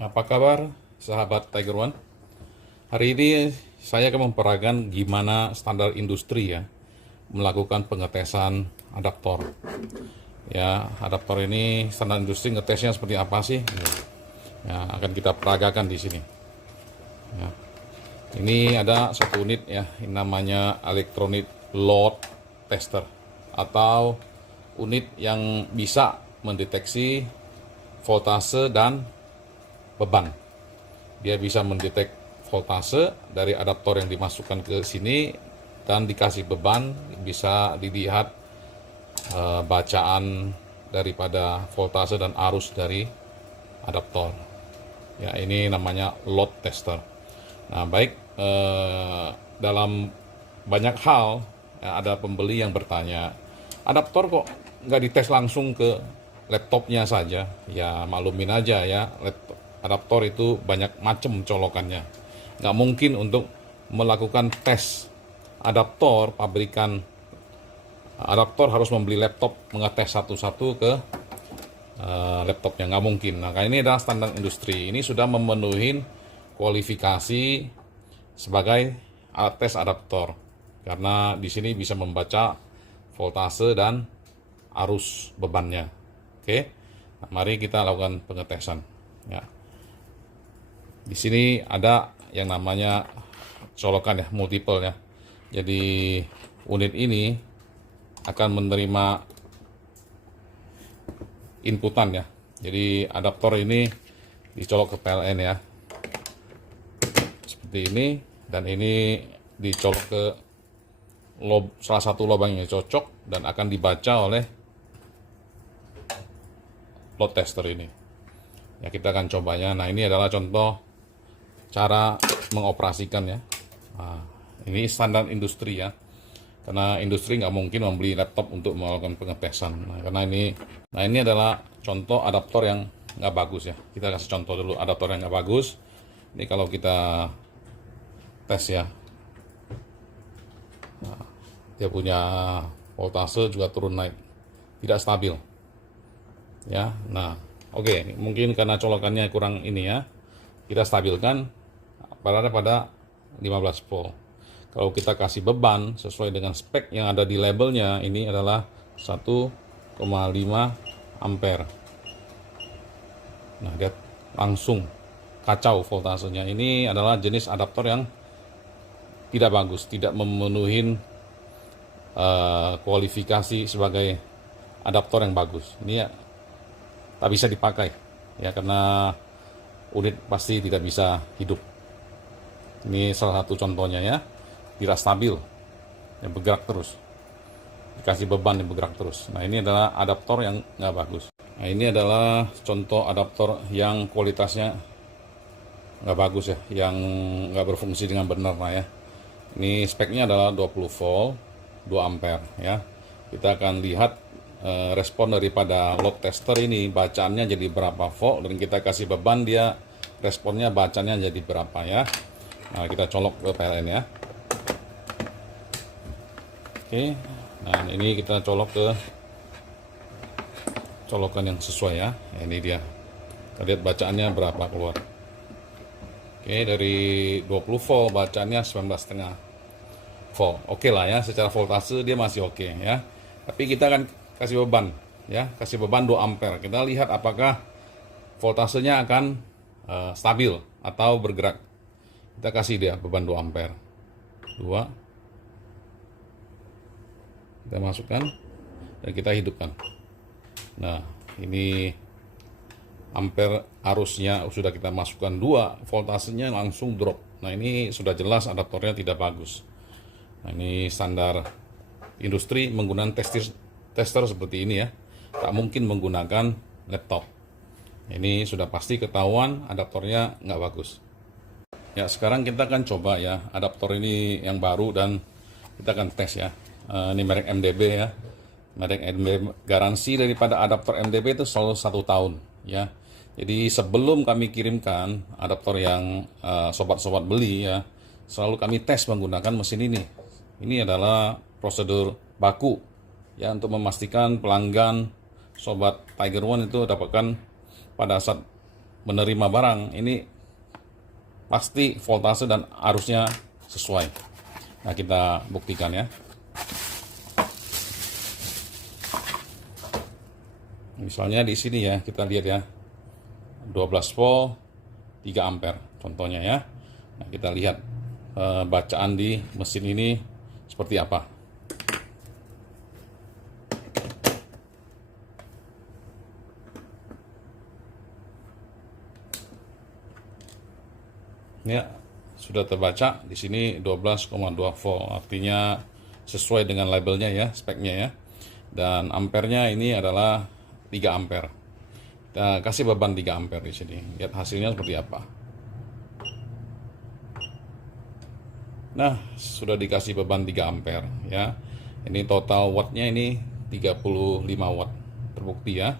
Apa kabar sahabat Tiger One? Hari ini saya akan memperagakan gimana standar industri ya melakukan pengetesan adaptor. Ya, adaptor ini standar industri ngetesnya seperti apa sih? Ya, akan kita peragakan di sini. Ya. Ini ada satu unit ya, yang namanya electronic load tester atau unit yang bisa mendeteksi voltase dan beban. Dia bisa mendetek voltase dari adaptor yang dimasukkan ke sini dan dikasih beban, bisa dilihat bacaan daripada voltase dan arus dari adaptor. Ya, ini namanya load tester. Nah, baik, dalam banyak hal ya, ada pembeli yang bertanya, adaptor kok nggak dites langsung ke laptopnya saja? Ya maklumin aja ya, adaptor itu banyak macam colokannya. Nggak mungkin untuk melakukan tes adaptor, pabrikan adaptor harus membeli laptop mengetes satu-satu ke laptopnya, nggak mungkin. Nah, ini adalah standar industri. Ini sudah memenuhi kualifikasi sebagai alat tes adaptor karena di sini bisa membaca voltase dan arus bebannya. Oke, nah, mari kita lakukan pengetesan. Ya. Di sini ada yang namanya colokan ya, multiple ya. Jadi unit ini akan menerima inputan ya. Jadi adaptor ini dicolok ke PLN ya. Seperti ini, dan ini dicolok ke salah satu lubang yang cocok dan akan dibaca oleh load tester ini. Ya, kita akan cobanya. Nah, ini adalah contoh cara mengoperasikan ya. Nah, ini standar industri ya. Karena industri nggak mungkin membeli laptop untuk melakukan pengetesan. Nah, ini adalah contoh adaptor yang nggak bagus ya. Kita kasih contoh dulu adaptor yang nggak bagus. Ini kalau kita tes ya. Nah, dia punya voltase juga turun naik, tidak stabil. Ya, nah, oke, mungkin karena colokannya kurang ini ya, kita stabilkan pada 15 volt. Kalau kita kasih beban sesuai dengan spek yang ada di labelnya, ini adalah 1,5 ampere. Nah, dia langsung kacau voltasenya. Ini adalah jenis adaptor yang tidak bagus, tidak memenuhi kualifikasi sebagai adaptor yang bagus. Ini ya tak bisa dipakai ya, karena unit pasti tidak bisa hidup. Ini salah satu contohnya ya, tidak stabil, yang bergerak terus, dikasih beban yang bergerak terus. Nah, ini adalah adaptor yang nggak bagus. Nah, ini adalah contoh adaptor yang kualitasnya nggak bagus ya, yang nggak berfungsi dengan benar lah ya. Ini speknya adalah 20 volt 2 ampere ya. Kita akan lihat respon daripada load tester ini, bacaannya jadi berapa volt, dan kita kasih beban, dia responnya bacanya jadi berapa ya. Nah, kita colok ke PLN ya. Oke, nah ini kita colok ke colokan yang sesuai ya. Nah, ini dia, kita lihat bacaannya berapa keluar. Oke, dari 20 volt bacaannya 19,5 volt. Oke lah ya, secara voltase dia masih oke ya. Tapi kita akan kasih beban ya, kasih beban 2 ampere. Kita lihat apakah voltasenya akan stabil atau bergerak. Kita kasih dia beban 2 ampere. 2. Kita masukkan dan kita hidupkan. Nah, ini ampere arusnya sudah kita masukkan 2, voltasenya langsung drop. Nah, ini sudah jelas adaptornya tidak bagus. Nah, ini standar industri menggunakan tester seperti ini ya. Tak mungkin menggunakan laptop. Ini sudah pasti ketahuan adaptornya nggak bagus. Ya, sekarang kita akan coba ya adaptor ini yang baru dan kita akan tes ya. Ini merek MDB ya. Merek MDB, garansi daripada adaptor MDB itu selalu 1 tahun ya. Jadi sebelum kami kirimkan adaptor yang sobat-sobat beli ya, selalu kami tes menggunakan mesin ini. Ini adalah prosedur baku ya, untuk memastikan pelanggan sobat Tiger One itu dapatkan pada saat menerima barang ini pasti voltase dan arusnya sesuai. Nah, kita buktikan ya. Misalnya di sini ya, kita lihat ya, 12 volt 3 ampere contohnya ya. Nah, kita lihat bacaan di mesin ini seperti apa. Ya, sudah terbaca di sini 12,2 volt, artinya sesuai dengan labelnya ya, speknya ya. Dan ampernya ini adalah 3 ampere. Kita kasih beban 3 ampere di sini. Lihat hasilnya seperti apa. Nah, sudah dikasih beban 3 ampere ya. Ini total wattnya ini 35 watt. Terbukti ya.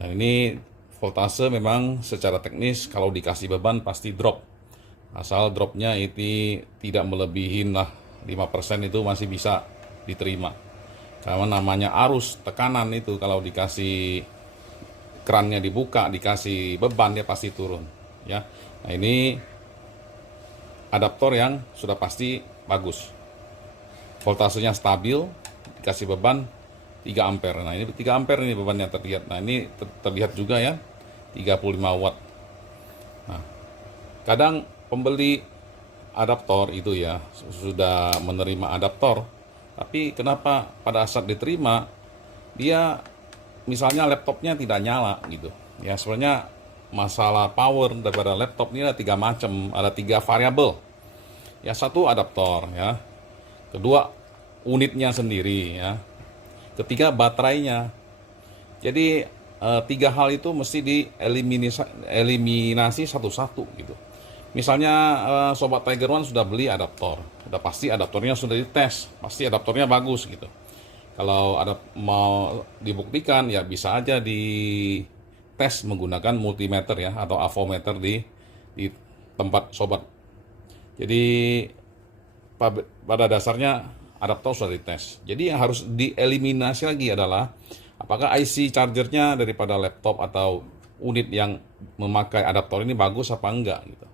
Dan ini voltase memang secara teknis kalau dikasih beban pasti drop. Asal dropnya itu tidak melebihin lah 5% itu masih bisa diterima. Karena namanya arus tekanan itu kalau dikasih kerannya dibuka, dikasih beban dia pasti turun ya. Nah, ini adaptor yang sudah pasti bagus. Voltasenya stabil, dikasih beban 3 ampere. Nah, ini 3 ampere ini bebannya terlihat. Nah, ini terlihat juga ya 35 watt. Nah, kadang pembeli adaptor itu ya sudah menerima adaptor, tapi kenapa pada saat diterima dia misalnya laptopnya tidak nyala gitu ya. Sebenarnya masalah power daripada laptop ini ada 3 macam, ada 3 variabel ya. Satu adaptor ya, kedua unitnya sendiri ya, ketiga baterainya. Jadi 3 hal itu mesti dieliminasi satu-satu gitu. Misalnya Sobat Tiger One sudah beli adaptor, udah pasti adaptornya sudah dites, pasti adaptornya bagus gitu. Kalau ada mau dibuktikan ya bisa aja di tes menggunakan multimeter ya atau avometer di tempat sobat. Jadi pada dasarnya adaptor sudah dites. Jadi yang harus dieliminasi lagi adalah apakah IC chargernya daripada laptop atau unit yang memakai adaptor ini bagus apa enggak gitu.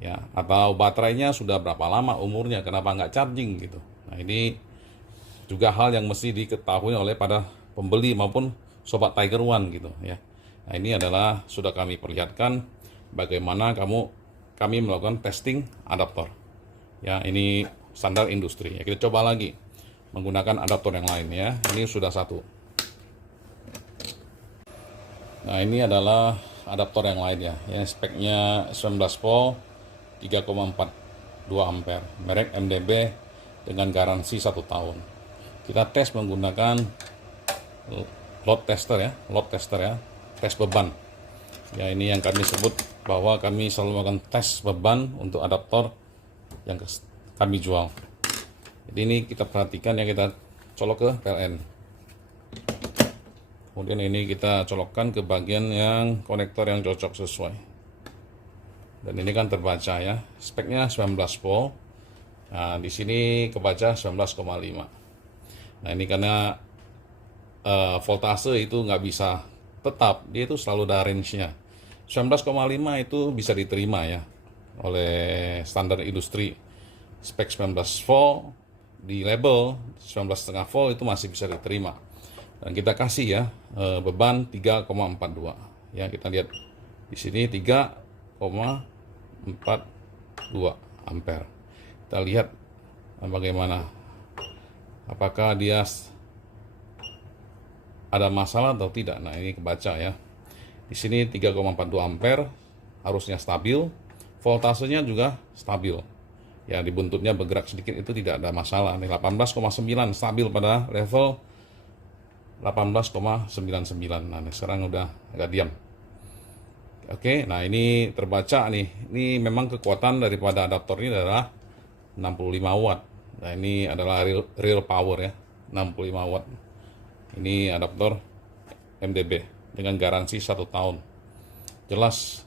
Ya, atau baterainya sudah berapa lama umurnya, kenapa nggak charging gitu. Nah, ini juga hal yang mesti diketahui oleh pada pembeli maupun Sobat Tiger One gitu ya. Nah, ini adalah sudah kami perlihatkan bagaimana kami melakukan testing adaptor. Ya, ini standar industri. Ya, kita coba lagi menggunakan adaptor yang lain ya. Ini sudah satu. Nah, ini adalah adaptor yang lain ya. Yang speknya 19 volt 3,42 ampere, merek MDB dengan garansi 1 tahun. Kita tes menggunakan load tester ya, tes beban. Ya, ini yang kami sebut bahwa kami selalu melakukan tes beban untuk adaptor yang kami jual. Jadi ini kita perhatikan ya, kita colok ke PLN. Kemudian ini kita colokkan ke bagian yang konektor yang cocok sesuai. Dan ini kan terbaca ya, speknya 19 volt. Nah, di sini kebaca 19,5. Nah, ini karena voltase itu nggak bisa tetap, dia itu selalu ada range-nya. 19,5 itu bisa diterima ya oleh standar industri. Spek 19 volt di label 19,5 volt itu masih bisa diterima. Dan kita kasih ya beban 3,42. Ya, kita lihat di sini 3,42 ampere. Kita lihat bagaimana, apakah dia ada masalah atau tidak. Nah, ini kebaca ya. Di sini 3,42 ampere, arusnya stabil, voltasenya juga stabil. Ya, di buntutnya bergerak sedikit itu tidak ada masalah. Ini 18,9 stabil pada level 18,99. Nah, sekarang udah agak diam. Oke, nah ini terbaca nih. Ini memang kekuatan daripada adaptor ini adalah 65 watt. Nah, ini adalah real power ya, 65 watt. Ini adaptor MDB dengan garansi 1 tahun. Jelas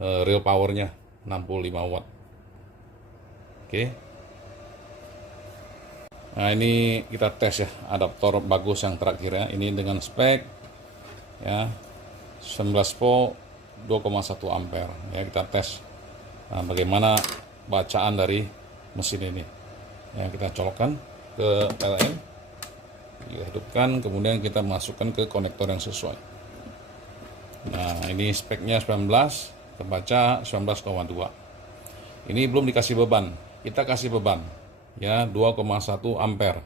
real powernya 65 watt. Oke. Nah, ini kita tes ya adaptor bagus yang terakhir ya. Ini dengan spek ya 19 volt 2,1 ampere. Ya, kita tes bagaimana bacaan dari mesin ini. Ya, kita colokkan ke PLN, kita hidupkan, kemudian kita masukkan ke konektor yang sesuai. Nah, ini speknya 19, terbaca 19,2. Ini belum dikasih beban, kita kasih beban ya 2,1 ampere.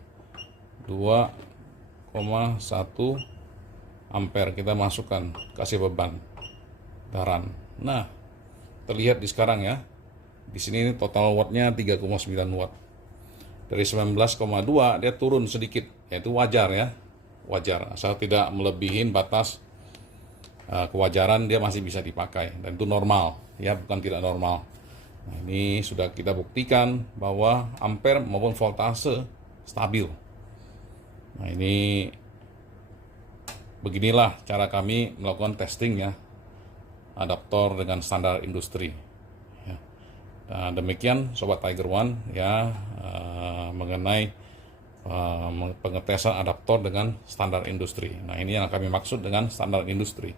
2,1 ampere kita masukkan, kasih beban daran. Nah, terlihat di sekarang ya. Di sini total wattnya 3,9 watt. Dari 19,2 dia turun sedikit, yaitu wajar ya. Wajar, asal tidak melebihi batas kewajaran, dia masih bisa dipakai dan itu normal ya, bukan tidak normal. Nah, ini sudah kita buktikan bahwa ampere maupun voltase stabil. Nah, ini beginilah cara kami melakukan testing ya adaptor dengan standar industri. Ya. Nah, demikian Sobat Tiger One ya mengenai pengetesan adaptor dengan standar industri. Nah, ini yang kami maksud dengan standar industri.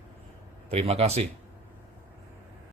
Terima kasih.